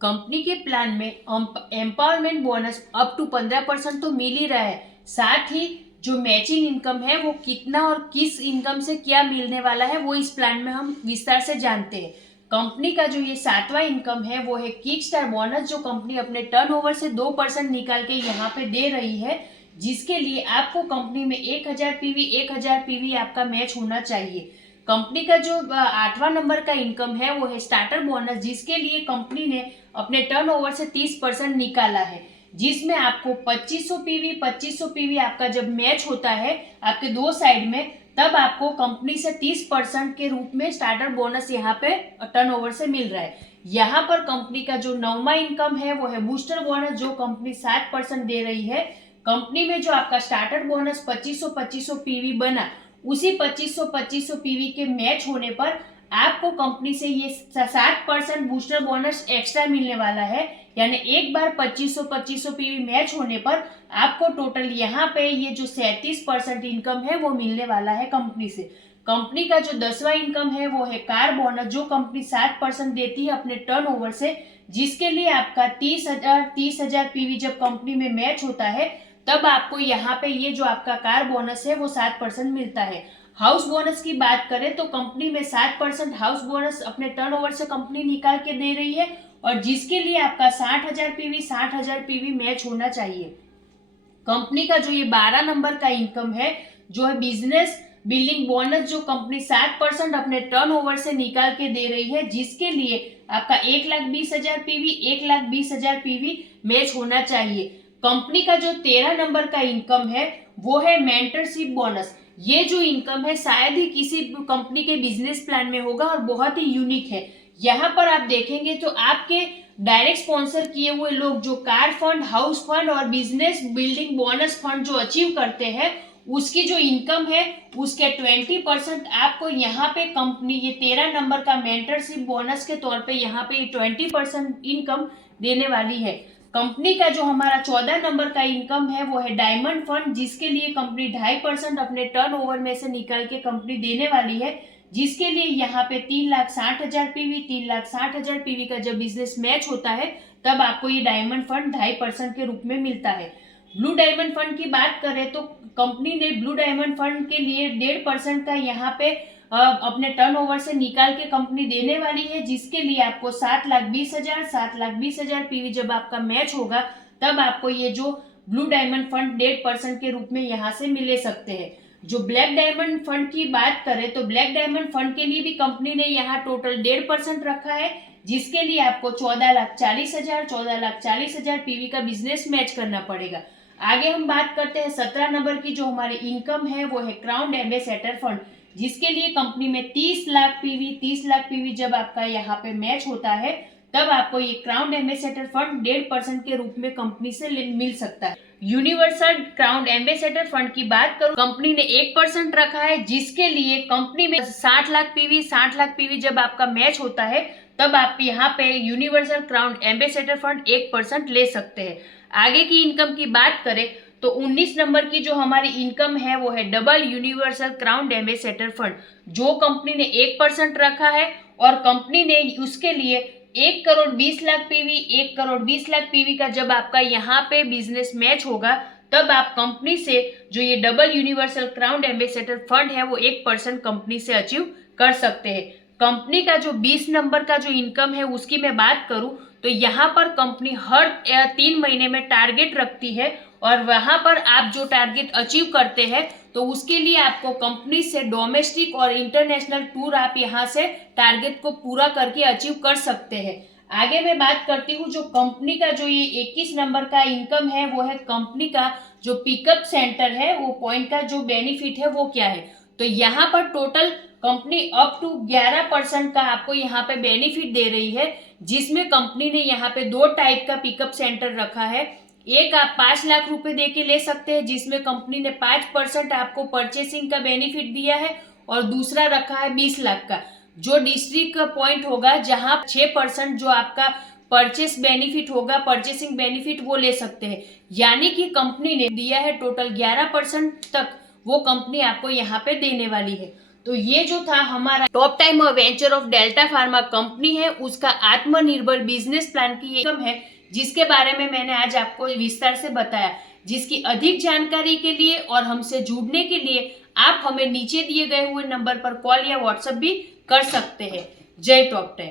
Company के plan में empowerment bonus up to 15% तो मिल ही रहा है। साथ ही जो मैचिंग इनकम है वो कितना और किस इनकम से क्या मिलने वाला है वो इस प्लान में हम विस्तार से जानते हैं। कंपनी का जो ये 7वां इनकम है वो है किक स्टार बोनस, जो कंपनी अपने टर्नओवर से 2% निकाल के यहाँ पे दे रही है, जिसके लिए आपको कंपनी में 1000 पीवी 1000 पीवी आपका मैच होना चाहिए। कंपनी का जो 8वां नंबर का इनकम है वो है स्टार्टर बोनस, जिसके लिए कंपनी ने अपने टर्नओवर से 30% निकाला है, जिसमें आपको 2500 पीवी आपका जब मैच होता है आपके दो साइड में, तब आपको कंपनी से 30% के रूप में स्टार्टर बोनस यहाँ पे टर्नओवर से मिल रहा है। यहाँ पर कंपनी का जो 9वां इनकम है वो है बूस्टर बोनस, जो कंपनी 7% दे रही है। कंपनी में जो आपका स्टार्टर बोनस 2500 पीवी बना, उसी 2500 पीवी के मैच होने पर आपको कंपनी से ये 7% बूस्टर बोनस एक्स्ट्रा मिलने वाला है। यानी एक बार 2500 पीवी मैच होने पर आपको टोटल यहाँ पे ये जो 37% इनकम है वो मिलने वाला है कंपनी से। कंपनी का जो 10वां इनकम है वो है कार बोनस, जो कंपनी 7% देती है अपने टर्नओवर से, जिसके लिए आपका 30,000 पीवी जब कंपनी में मैच होता है तब आपको यहाँ पे ये जो आपका कार बोनस है वो 7% मिलता है। हाउस बोनस की बात करें तो कंपनी में 7% हाउस बोनस अपने टर्नओवर से कंपनी निकाल के दे रही है, और जिसके लिए आपका 60,000 पीवी मैच होना चाहिए। कंपनी का जो ये 12 नंबर का इनकम है जो है बिजनेस बिल्डिंग बोनस, जो कंपनी 7% अपने टर्नओवर से निकाल के दे रही है, जिसके लिए आपका 1,20,000 पीवी 1,20,000 पीवी मैच होना चाहिए। कंपनी का जो 13 नंबर का इनकम है वो है मेंटरशिप बोनस। ये जो इनकम है शायद ही किसी कंपनी के बिजनेस प्लान में होगा और बहुत ही यूनिक है। यहाँ पर आप देखेंगे तो आपके डायरेक्ट स्पॉन्सर किए हुए लोग जो कार फंड, हाउस फंड और बिजनेस बिल्डिंग बोनस फंड जो अचीव करते हैं, उसकी जो इनकम है उसके 20% आपको यहाँ पे कंपनी ये 13 नंबर का मेंटरशिप बोनस के तौर पे यहाँ पे 20% इनकम देने वाली है। कंपनी का जो हमारा 14 नंबर का इनकम है वो है डायमंड फंड, जिसके लिए कंपनी 2.5% अपने टर्नओवर में से निकाल के कंपनी देने वाली है, जिसके लिए यहाँ पे 3,60,000 पीवी 3,60,000 पीवी का जब बिजनेस मैच होता है तब आपको ये डायमंड फंड 2.5% के रूप में मिलता है। ब्लू डायमंड फंड की बात करें तो कंपनी ने ब्लू डायमंड फंड के लिए 1.5% का यहाँ पे अपने टर्नओवर से निकाल के कंपनी देने वाली है, जिसके लिए आपको 7,20,000 पीवी जब आपका मैच होगा तब आपको ये जो ब्लू डायमंड फंड 1.5% के रूप में यहाँ से मिले सकते हैं। जो ब्लैक डायमंड फंड की बात करें तो ब्लैक डायमंड फंड के लिए भी कंपनी ने यहाँ टोटल 1.5% रखा है, जिसके लिए आपको 14,40,000 पीवी का बिजनेस मैच करना पड़ेगा। आगे हम बात करते हैं 17 नंबर की, जो हमारी इनकम है वो है क्राउन एम्बेसडर फंड, जिसके लिए कंपनी में 30 लाख पीवी जब आपका यहाँ पे मैच होता है तब आपको ये क्राउन एम्बेसडर फंड 1.5% के रूप में कंपनी से मिल सकता है। यूनिवर्सल क्राउन एम्बेसडर फंड की बात करूं, कंपनी ने 1% रखा है, जिसके लिए कंपनी में 60 लाख पीवी जब आपका मैच होता है तब आप यहाँ पे यूनिवर्सल क्राउन एम्बेसडर फंड 1% ले सकते हैं। आगे की इनकम की बात करें तो 19 नंबर की जो हमारी इनकम है वो है double universal crown ambassador fund, जो कंपनी ने 1% रखा है, और कंपनी ने उसके लिए 1,20,00,000 पीवी का जब आपका यहाँ पे बिजनेस मैच होगा तब आप कंपनी से जो ये double universal crown ambassador fund है वो 1% कंपनी से अचीव कर सकते हैं। कंपनी का जो 20 नंबर का जो इनकम है उसकी मैं बात करूं तो यहाँ पर कंपनी हर 3 महीने में टारगेट रखती है, और वहां पर आप जो टारगेट अचीव करते हैं तो उसके लिए आपको कंपनी से डोमेस्टिक और इंटरनेशनल टूर आप यहाँ से टारगेट को पूरा करके अचीव कर सकते हैं। आगे मैं बात करती हूँ जो कंपनी का जो ये 21 नंबर का इनकम है वो है कंपनी का जो पिकअप सेंटर है वो पॉइंट का जो बेनिफिट है वो क्या है। तो यहाँ पर टोटल कंपनी अप टू 11% का आपको यहाँ पे बेनिफिट दे रही है, जिसमें कंपनी ने यहाँ पे 2 टाइप का पिकअप सेंटर रखा है। एक आप 5 लाख रुपए दे के ले सकते हैं, जिसमें कंपनी ने 5% आपको परचेसिंग का बेनिफिट दिया है, और दूसरा रखा है 20 लाख का, जो डिस्ट्रिक्ट का पॉइंट होगा जहां 6% जो आपका परचेस बेनिफिट होगा, परचेसिंग बेनिफिट वो ले सकते हैं। यानी कि कंपनी ने दिया है टोटल 11% तक वो कंपनी आपको यहाँ पे देने वाली है। तो ये जो था हमारा top time venture of delta pharma company है, उसका आत्मनिर्भर बिजनेस प्लान की इनकम है, जिसके बारे में मैंने आज आपको विस्तार से बताया। जिसकी अधिक जानकारी के लिए और हमसे जुड़ने के लिए आप हमें नीचे दिए गए हुए नंबर पर कॉल या व्हाट्सएप भी कर सकते हैं। जय टॉप टाइम।